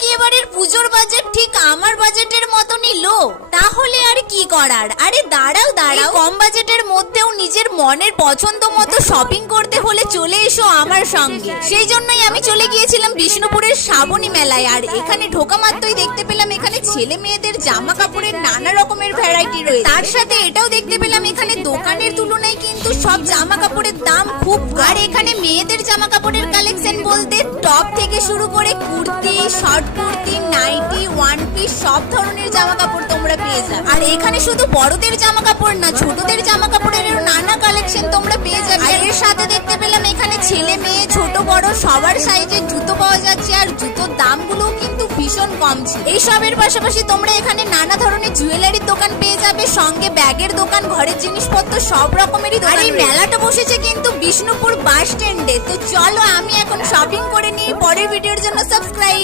কি এবারের পুজোর বাজেট ঠিক আমার বাজেটের মতনই লো? তাহলে আর কি করার। আরে দাঁড়াও, কম বাজেটের মধ্যেও নিজের মনের পছন্দ মতো শপিং করতে হলে চলে এসো আমার সঙ্গে। সেই জন্যই আমি চলে গিয়েছিলাম বিষ্ণুপুরের শ্রাবণী মেলায়। আর এখানে ঢোকা মাত্রই দেখতে পেলাম এখানে ছেলে মেয়েদের জামা কাপড়ের নানা রকমের ভ্যারাইটি রয়েছে। তার সাথে এটাও দেখতে পেলাম এখানে দোকানের তুলনায় কিন্তু সব জামা কাপড়ের দাম খুব। আর এখানে মেয়েদের জামা কাপড়ের কালেকশন বলতে টপ থেকে শুরু করে kurti, short kurti, nighty, one piece সব ধরনের জামা কাপড় তোমরা পেয়ে যাবে। আর এখানে শুধু বড়দের জামা কাপড় না, ছোটদের জামা কাপড়ের নানা কালেকশন তোমরা পেয়ে যাবে। আর এর সাথে দেখতে পেলাম এখানে ছেলে মেয়ে ছোট বড় সবার সাইজের জুতো পাওয়া যাচ্ছে। আর জুতোর দামগুলোও কিন্তু ভীষণ কম ছিল। এই সবের পাশাপাশি তোমরা এখানে নানা ধরনের জুয়েলারির দোকান পেয়ে যাবে, সঙ্গে ব্যাগের দোকান, ঘরের জিনিসপত্র সব রকমেরই দোকান। আর এই মেলাটা বসেছে কিন্তু বিষ্ণুপুর বাস স্ট্যান্ডে। তো চলো আমি এখন শপিং করে নিই। পরের ভিডিওর জন্য সাবস্ক্রাইব।